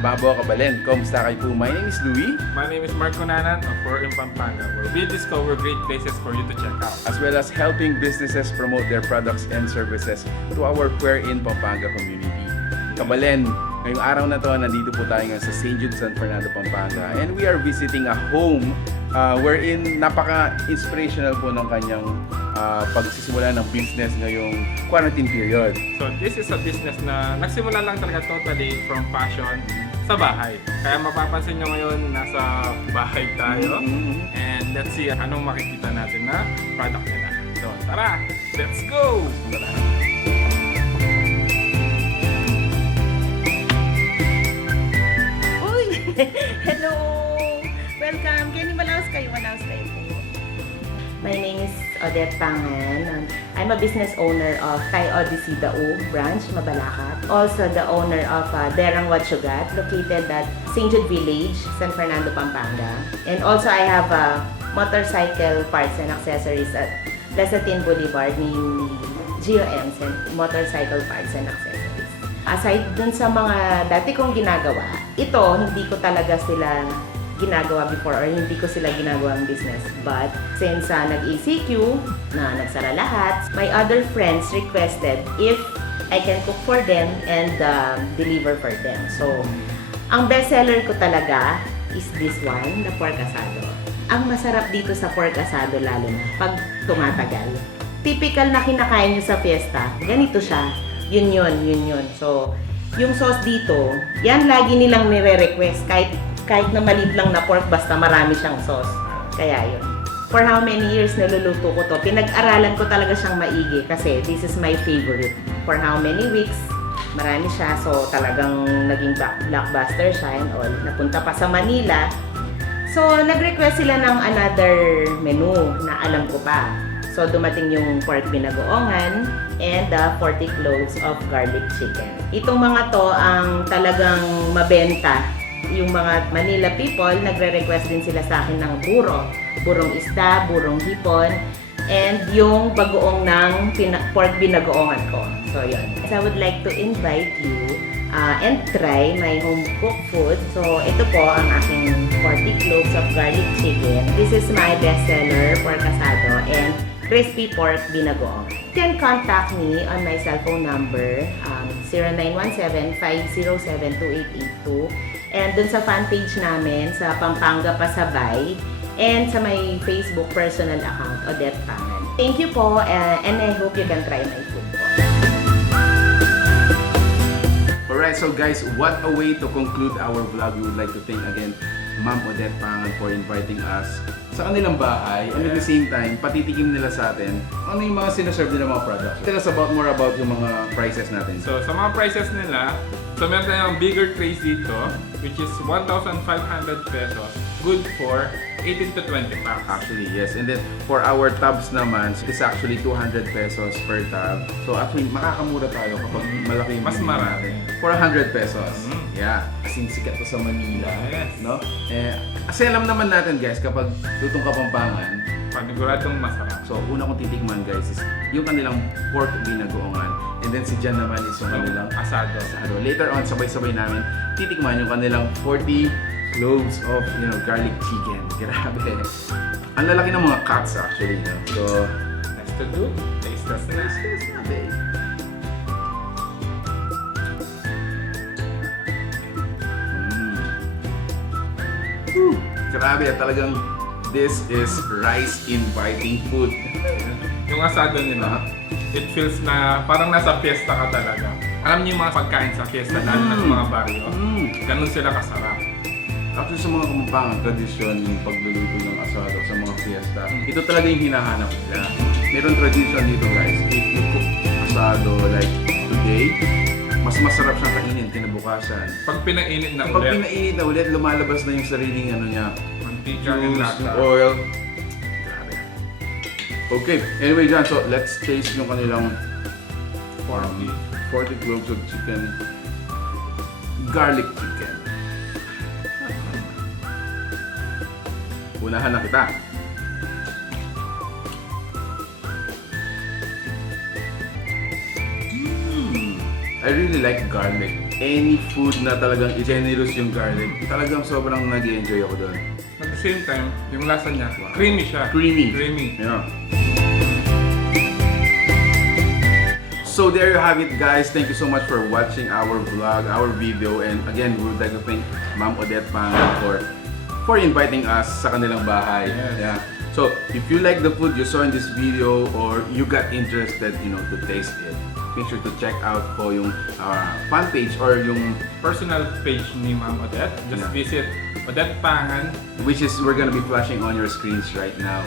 Babo Kabalen. Kamusta kayo po? My name is Louie. My name is Mark Conanan of in Pampanga, where we discover great places for you to check out. As well as helping businesses promote their products and services to our in Pampanga community. Kabalen, ngayong araw na to, nandito po tayo ngayon sa St. Jude, San Fernando, Pampanga. And we are visiting a home wherein napaka-inspirational po ng kanyang pagsisimula ng business ngayong quarantine period. So this is a business na nagsimula lang talaga totally from passion sa bahay. Kaya mapapansin nyo ngayon, nasa bahay tayo. And let's see anong makikita natin na product nila. So tara, let's go! Hello! Welcome! Kaya malaos kayo po. My name is Odette Pangan. I'm a business owner of Thai Odyssey Dao branch, Mabalacat. Also the owner of Derang Watsugat, located at St. Jude Village, San Fernando, Pampanga. And also I have motorcycle parts and accessories at Lasatin Boulevard, namely GOMs and motorcycle parts and accessories. Aside dun sa mga dati kong ginagawa, ito hindi ko talaga sila ginagawa before or hindi ko sila ginagawa ang business. But since nag-ECQ na nagsara lahat, my other friends requested if I can cook for them and deliver for them. So, ang best seller ko talaga is this one, the pork asado. Ang masarap dito sa pork asado lalo na pag tumatagal. Typical na kinakain nyo sa fiesta, ganito siya. Yun yun. So, yung sauce dito, yan lagi nilang nire-request kahit na maliit lang na pork basta marami siyang sauce. Kaya yun. For how many years niluluto ko to, pinag-aralan ko talaga siyang maigi kasi this is my favorite. For how many weeks, marami siya. So talagang naging blockbuster siya and all. Napunta pa sa Manila. So nag-request sila ng another menu na alam ko pa. So dumating yung pork binagoongan and the 40 cloves of garlic chicken. Itong mga to ang talagang mabenta. Yung mga Manila people, nagre-request din sila sa akin ng burong isda, burong hipon, and yung bagoong ng pork binagoongan ko. So, yun. So, I would like to invite you and try my home-cooked food. So, ito po ang aking 40 cloves of garlic chicken. This is my bestseller, pork asado, and crispy pork binagoongan. You can contact me on my cellphone number, 0917-507-2882. And dun sa fan page namin sa Pampanga Pasabuy and sa my Facebook personal account, Odette Pangan. Thank you po and I hope you can try my food po. Alright, so guys, what a way to conclude our vlog. We would like to thank again Ma'am Odette Pangan for inviting us sa kanilang bahay, and at the same time, patitikim nila sa atin ano yung mga sinaserve nila mga products. Tell us more about yung mga prices natin. So sa mga prices nila, so meron tayong bigger trays dito, which is 1,500 pesos. Good for 18 to 20 packs. Actually, yes. And then, for our tubs naman, it's actually 200 pesos per tub. So, actually, makakamura tayo kapag malaki yung Mas bibili marami. natin. For 100 pesos. Yeah. Kasing sikat to sa Manila. Yes. No? Kasi alam naman natin, guys, kapag lutong Kapampangan, Paniguradong masarap. so, una kong titikman, guys, is yung kanilang pork binagoongan. And then, si Jan naman is yung kanilang Asado. asado. Later on, sabay-sabay namin titikman yung kanilang 40 cloves of, garlic chicken. Grabe. Ang lalaki ng mga cuts actually. No? So, Next to do, taste test na. taste natin. Grabe, talagang this is rice inviting food. Yung asado nila, it feels na parang nasa fiesta ka talaga. Alam niyo yung mga pagkain sa fiesta, lalo na sa mga baryo, ganun sila kasarap. Actually sa mga Kapampangan, tradisyon yung pagluluto ng asado sa mga fiesta. Ito talaga yung hinahanap nila. Meron tradition dito guys. If you cook asado like today, mas masarap siyang kainin kinabukasan. Pag pinainit na Pag ulit, pinainit na ulit, lumalabas na yung sariling niya. mantika and Juice, lata. yung oil. Grabe. Okay, anyway John, so let's taste yung kanilang 40 cloves of chicken. Garlic chicken. Unahan na kita. I really like garlic. any food na talagang generous yung garlic, talagang sobrang nag-enjoy ako doon. At the same time, yung lasa niya, creamy siya. Creamy. Yeah. So there you have it, guys. Thank you so much for watching our vlog, our video, and again, we would like to thank Ma'am Odette Pangan for inviting us sa kanilang bahay. Yes. Yeah. So if you like the food you saw in this video or you got interested, to taste it, make sure to check out po yung fan page or yung Personal page ni Ma'am Odette. Just visit Odette Pangan. which is we're gonna be flashing on your screens right now.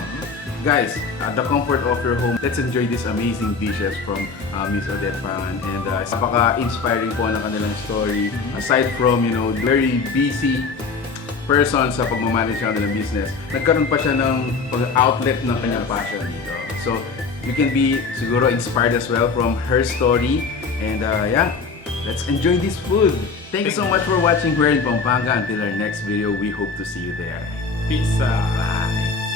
Guys, at the comfort of your home, let's enjoy these amazing dishes from Miss Odette Pangan. And napaka-inspiring po ng kanilang story. Aside from, very busy person sa pagmamanage ng kanilang business, nagkaroon pa siya ng outlet ng kanyang passion dito. So, you can be siguro inspired as well from her story. And let's enjoy this food. Thank you so much for watching here in Pampanga. Until our next video, we hope to see you there. Pizza. Bye!